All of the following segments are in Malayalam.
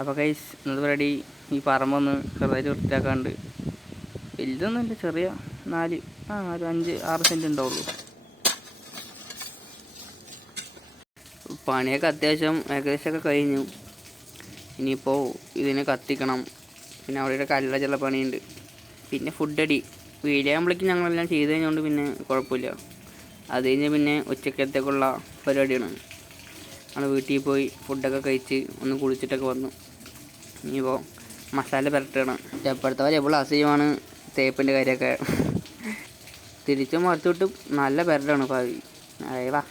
അപ്പോൾ ഗൈസ് ഇന്നത്തെ പരിപാടി ഈ പറമ്പൊന്ന് ചെറുതായിട്ട് വൃത്തിയാക്കാണ്ട്. വലുതൊന്നുമില്ല, ചെറിയ 5-6 സെൻറ്റ് ഉണ്ടാവുള്ളൂ. പണിയൊക്കെ അത്യാവശ്യം ഏകദേശമൊക്കെ കഴിഞ്ഞു. ഇനിയിപ്പോൾ ഇതിനെ കത്തിക്കണം. പിന്നെ അവിടെ കല്ലട ചില പണിയുണ്ട്. പിന്നെ ഫുഡടി വീലാകുമ്പോഴേക്കും ഞങ്ങളെല്ലാം ചെയ്ത് കഴിഞ്ഞുകൊണ്ട് പിന്നെ കുഴപ്പമില്ല. അത് കഴിഞ്ഞ് പിന്നെ ഉച്ചക്കത്തേക്കുള്ള പരിപാടിയാണ്. ഞങ്ങൾ വീട്ടിൽ പോയി ഫുഡൊക്കെ കഴിച്ച് ഒന്ന് കുളിച്ചിട്ടൊക്കെ വന്നു. ഇനിയിപ്പോൾ മസാല പുരട്ടണം. എപ്പോഴത്തെ വരെ എപ്പോൾ അസുഖമാണ് തേപ്പിൻ്റെ കാര്യമൊക്കെ. തിരിച്ചും മറിച്ചിട്ട് നല്ല പുരട്ടാണ് ഭാവി. അയവാ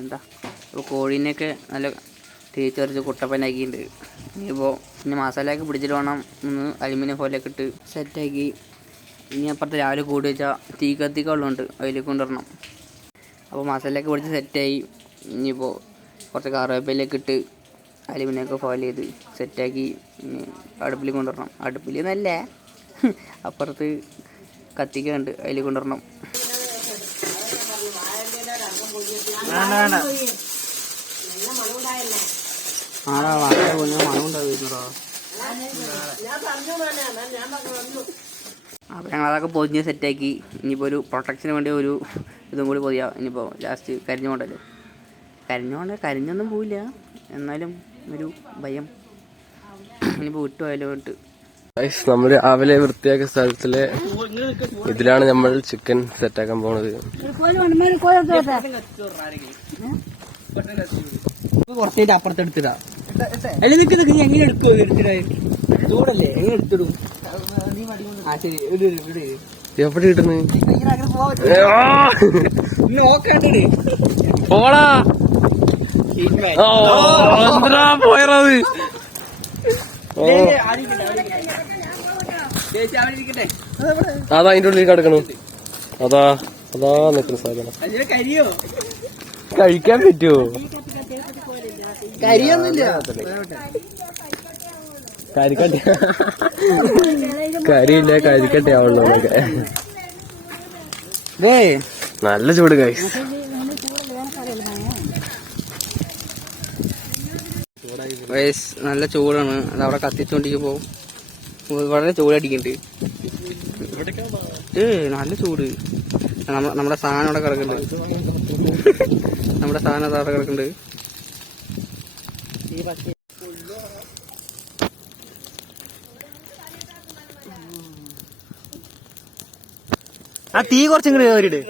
എന്താ ഇപ്പോൾ കോഴീനെയൊക്കെ നല്ല തേച്ച് വരച്ച് കുട്ടപ്പനാക്കിയിട്ടുണ്ട്. ഇനിയിപ്പോൾ പിന്നെ മസാലയൊക്കെ പിടിച്ചിട്ട് വേണം ഒന്ന് അലുമിനിയം ഫോയിലൊക്കെ ഇട്ട് സെറ്റാക്കി. ഇനി അപ്പുറത്ത് രാവിലെ കൂടി വെച്ചാൽ തീ കത്തിക്കുള്ളതുണ്ട്, അതിലേക്ക് കൊണ്ടുവരണം. അപ്പോൾ മസാലയൊക്കെ പിടിച്ച് സെറ്റായി. ഇനിയിപ്പോൾ കുറച്ച് കറിവേപ്പിലൊക്കെ ഇട്ട് അലുമിനിയൊക്കെ ഫോയിൽ ചെയ്ത് സെറ്റാക്കി അടുപ്പിൽ കൊണ്ടുവരണം. അടുപ്പിൽ നല്ല അപ്പുറത്ത് കത്തിക്കുന്നുണ്ട്, അതിൽ കൊണ്ടുവരണം. ആടാ വളരെ മണമുണ്ടാവുന്നോ. അപ്പോൾ ഞങ്ങളതൊക്കെ പൊതിഞ്ഞ് സെറ്റാക്കി. ഇനിയിപ്പോൾ ഒരു പ്രൊട്ടക്ഷന് വേണ്ടി ഒരു ഇതും കൂടി പൊതിയാം. ഇനിയിപ്പോൾ ലാസ്റ്റ് കരിഞ്ഞുകൊണ്ടല്ലോ. കരിഞ്ഞൊന്നും പോവില്ല, എന്നാലും ഒരു ഭയം. ഇനിയിപ്പോൾ വിട്ടുപോയാലോ വിട്ട്. നമ്മൾ രാവിലെ വൃത്തിയാക്കിയ സ്ഥലത്തിലെ ഇതിലാണ് നമ്മൾ ചിക്കൻ സെറ്റാക്കാൻ പോണത്. കുറച്ചായിട്ട് അപ്പുറത്തെടുത്തിടാ. അല്ലെ നിക്ക് എങ്ങനെ എടുക്കുമോ? എടുത്തിടാ ചൂടല്ലേ, എങ്ങനെ എടുത്തിടും? ആ ശരി, എവിടെ കിട്ടുന്നു പോടാ പോയത്. അതാ അതിന്റെ ഉള്ളിൽ കിടക്കണു. അതാ നിൽക്കുന്ന സാധനം കഴിക്കാൻ പറ്റുമോ? കരിയില്ല, കരിക്കട്ടെ ആവുള്ളൂക്കെ. നല്ല ചൂട് ഗൈസ്. നല്ല ചൂടാണ്. അത് അവിടെ കത്തിച്ചോണ്ടിരിക്കുമ്പോ വളരെ ചൂടടിക്കുന്നുണ്ട്. നല്ല ചൂട്. നമ്മുടെ സാധനം അവിടെ കിടക്കുന്നുണ്ട്. അവിടെ കിടക്കുന്നുണ്ട്. ആ തീ കുറച്ചും കൂടി കയറിയിട്.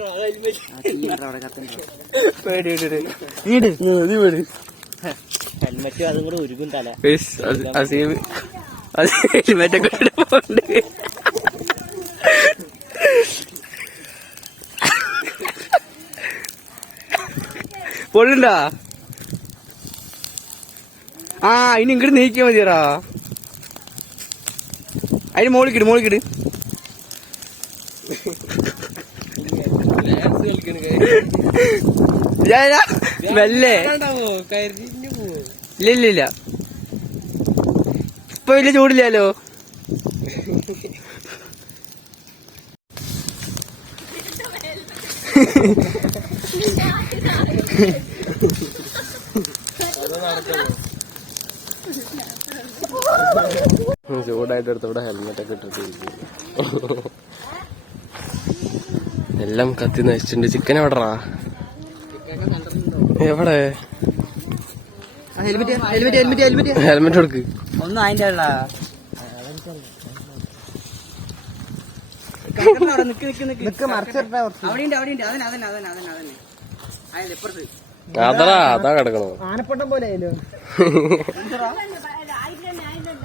ഹെൽമെറ്റ് അതും കൂടെ ഒരുക്കും തല. ഹെൽമെറ്റൊക്കെ പോണ്ട്. പൊള്ളുണ്ടാ? ആ ഇനി ഇങ്ങോട്ട് നീക്കിയാ മതിയറാ. അതിന് മോളിക്കിട്. മെല്ലെ ഇല്ല ഇപ്പൊ വലിയ ചൂടില്ലല്ലോ. ചൂടായിട്ട് എടുത്തവിടെ ഹെൽമെറ്റ് ഒക്കെ ഇട്ടിട്ട് എല്ലാം കത്തി നശിച്ചിട്ടുണ്ട്. ചിക്കൻ എവിടെടാ? എവിടെ? ഹെൽമെറ്റ് കൊടുക്ക്. ഒന്നും അതിന്റെ അതാ കിടക്കണോ? ആനപ്പട്ടം പോലെ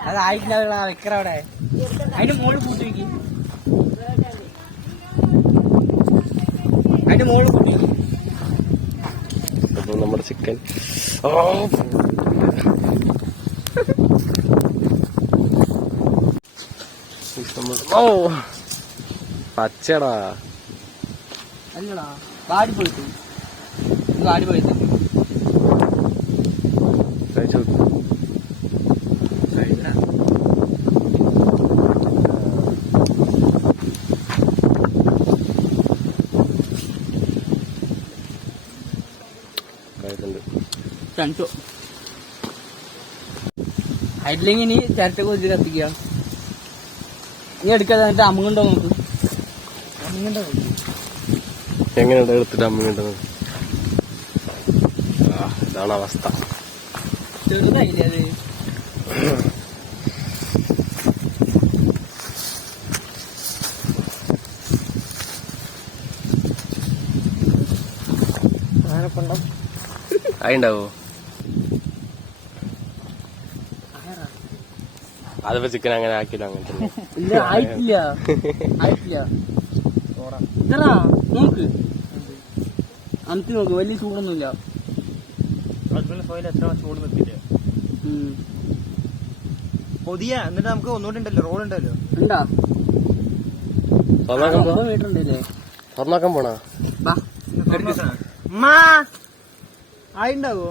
അതായിട്ടില്ല. വെക്കറവിടെ അതിന്റെ മോള് കൂട്ടി വെക്കി. അതിന്റെ മോള് കൂട്ടി നമ്മുടെ ചിക്കൻ. പച്ചടാ അല്ലടാ, വാടിപ്പോയിട്ട് കഴിച്ചു. ആയിട്ടില്ലെങ്കിൽ ഇനി ചിരട്ട കൊതി കത്തിക്കുക. ഇനി എടുക്കാതെ എന്നിട്ട് അമ്മുണ്ടോ നോക്ക്. എങ്ങനെയുണ്ട് എടുത്തിട്ട് അമ്മുണ്ടോ? ഇതാണ് അവസ്ഥ. ചെറുതായില്ലേ അത്? ആയിണ്ടാവോ? അതിപ്പോ ചിക്കൻ അങ്ങനെ ആക്കില്ല. അങ്ങനെ തന്നെ. ഇല്ല, ആയിട്ടില്ല. ഇതടാ നോക്ക്, അമത്തി നോക്ക്. വലിയ ചൂടൊന്നുമില്ല. ചൂട് നിൽക്കില്ല. പൊതിയ എന്നിട്ട് നമുക്ക് ഒന്നുകൂടി ഉണ്ടല്ലോ, റോൾ ഉണ്ടല്ലോ. ഉണ്ടാ മീറ്റർ ഉണ്ടല്ലേ? തുറന്നാക്കാൻ പോണാ? ആയിണ്ടാവോ?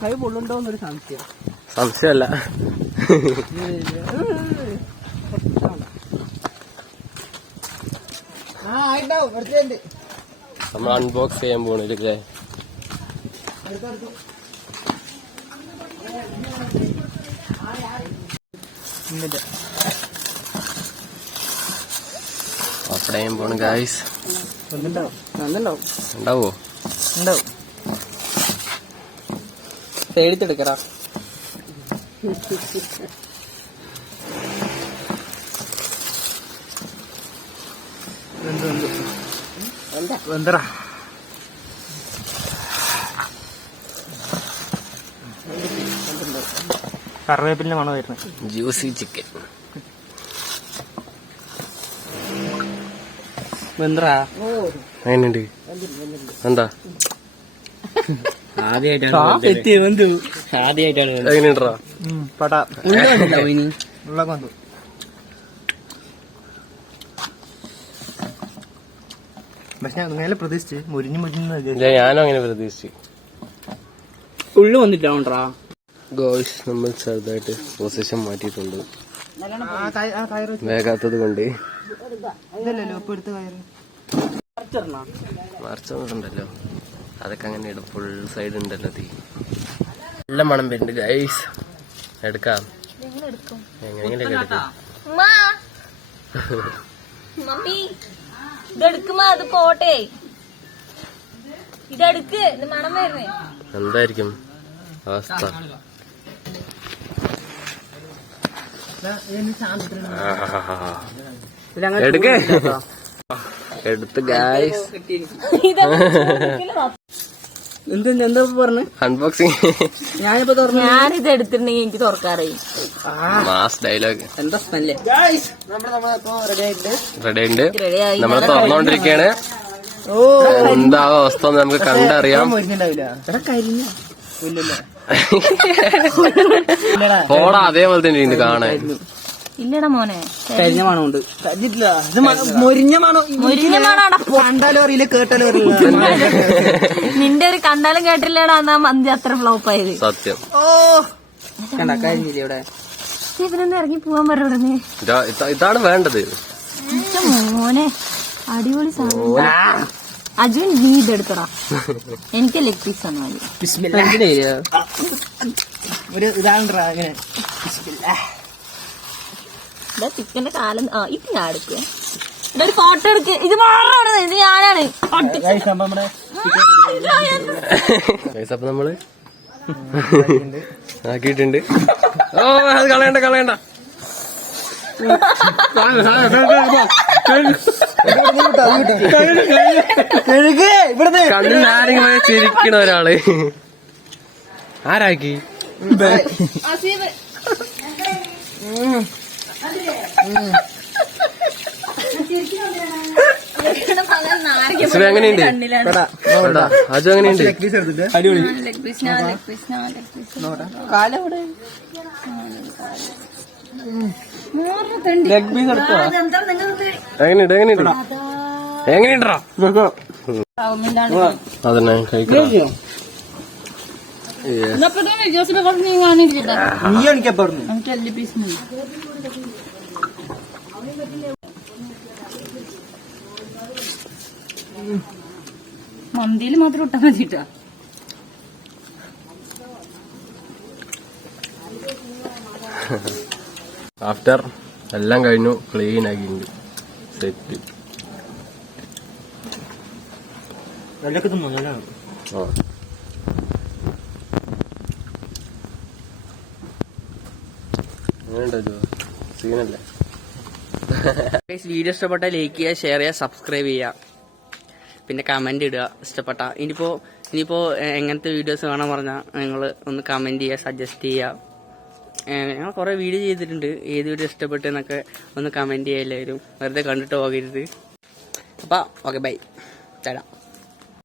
കൈ പൊള്ളുണ്ടോന്നൊരു സംശയം. സംശയമല്ല. ആയിണ്ടാവും. എടുത്തിട്ടുണ്ട്. നമ്മൾ അൺബോക്സ് ചെയ്യാൻ പോണില്ലേ? അപ്പടേയും പോണ് ഗായ്സ്. ഉണ്ടാവോ? ഉണ്ടാവും. എടുക്കടാ. എന്തടാ കറിവേപ്പിലിന്റെ മണം വരുന്നത്. Juicy chicken. എങ്ങനെയുണ്ട്? എന്താ എങ്ങനെയുണ്ടാ? പടാ ഉള്ള വന്നു. പക്ഷെ അങ്ങനെ പ്രതീക്ഷിച്ച് മുരിഞ്ഞു ഞാനും അങ്ങനെ പ്രതീക്ഷിച്ചു. ഉള്ളു വന്നിട്ടാ ഗോയ്സ്, നമ്മൾ ചെറുതായിട്ട് പൊസിഷൻ മാറ്റിയിട്ടുണ്ട്. വേഗാത്തത് കൊണ്ട് മറച്ചോണ്ടല്ലോ. അതൊക്കെ അങ്ങനെ ഇടും. ഫുൾ സൈഡ് ഉണ്ടല്ലോ തീ. നല്ല മണം വരുന്നുണ്ട് ഗൈസ്. എടുക്കാം. എങ്ങനെയെങ്കിലും എടുക്കാം. ഇതെടുക്കുമ്പോ അത് പോട്ടെ. ഇതെടുക്ക്, ഇത് മണം വരുന്നേ. എന്തായിരിക്കും അവസ്ഥ? എടുക്ക്. എടുത്ത് ഗൈസ്. എന്താ പറഞ്ഞു? അൺബോക്സിങ്. ഞാനിപ്പോ തുറന്നു. ഞാനിത് എടുത്തിട്ടുണ്ടെങ്കിൽ എനിക്ക് തുറക്കാറേ. Mass dialogue. എന്താ സ്മെല്ല്? റെഡി ഉണ്ട്. നമ്മൾ തുറന്നോണ്ടിരിക്കയാണ്. എന്താ അവസ്ഥ നമുക്ക് കണ്ടറിയാം. പോടാ, അതേപോലെ തന്നെ ഉണ്ട് കാണാൻ. ഇല്ലടാ മോനെ, കരിഞ്ഞ മണമുണ്ട്. മൊരിഞ്ഞ മണം. മുരിഞ്ഞ മണാടാ. കണ്ടാലും അറിയില്ല, കേട്ടാലും അറിയില്ല. നിന്റെ ഒരു കണ്ടാലും കേട്ടില്ലടാ എന്നാ മന്തി അത്ര ഫ്ലോപ്പ് ആയത്. സത്യം. കണ്ട കരിഞ്ഞില്ലേ ഇവിടെ? ഇവരൊന്ന് ഇറങ്ങി പോവാൻ പറഞ്ഞു. ഇതാണ് വേണ്ടത്. മോനെ അടിപൊളി സാധനം. അജുൻ നീ ഇതെടുത്തടാ. എനിക്ക് ലെഗ് പീസ് ആണ് മതി. ഒരു ഇതാണ്ടാ അങ്ങനെ ചിക്കന്റെ കാലം. ഇത് ഞാൻ എടുക്കുക. ഇതൊരു ഫോട്ടോ എടുക്ക്. ഇത് മാറാണ്. ഇത് ഞാനാണ്. അപ്പൊ നമ്മള് ആക്കിയിട്ടുണ്ട്. ഓ, അത് കളയണ്ട. കണ്ണിൽ ആരെങ്കിലും ചിരിക്കണ ഒരാള് ആരാക്കി? എങ്ങനെയുണ്ട്? അജു എങ്ങനെയുണ്ട്? അടിപൊളി. എങ്ങനെയുണ്ടാ? അതന്നെ കഴിക്കാം. മന്തിയിൽ മാത്രം ഇട്ടാ മതിട്ടാ. ആഫ്റ്റർ എല്ലാം കഴിഞ്ഞു, ക്ലീൻ ആക്കിയിട്ടുണ്ട്. സെറ്റ്. നല്ലൊക്കെ തിന്നു നല്ലതാണ്. ആ അങ്ങനെയുണ്ടോ സീനല്ലേ? വീഡിയോ ഇഷ്ടപ്പെട്ടാൽ ലൈക്ക് ചെയ്യുക, ഷെയർ ചെയ്യുക, സബ്സ്ക്രൈബ് ചെയ്യുക, പിന്നെ കമന്റ് ഇടുക ഇഷ്ടപ്പെട്ട. ഇനിയിപ്പോ എങ്ങനത്തെ വീഡിയോസ് വേണം പറഞ്ഞാൽ നിങ്ങൾ ഒന്ന് കമന്റ് ചെയ്യുക, സജസ്റ്റ് ചെയ്യുക. ഞങ്ങൾ കുറേ വീഡിയോ ചെയ്തിട്ടുണ്ട്, ഏത് വീഡിയോ ഇഷ്ടപ്പെട്ടെന്നൊക്കെ ഒന്ന് കമന്റ് ചെയ്യുക എല്ലാവരും. വെറുതെ കണ്ടിട്ട് പോകരുത്. അപ്പോൾ ഓക്കെ, ബൈ, തരാം.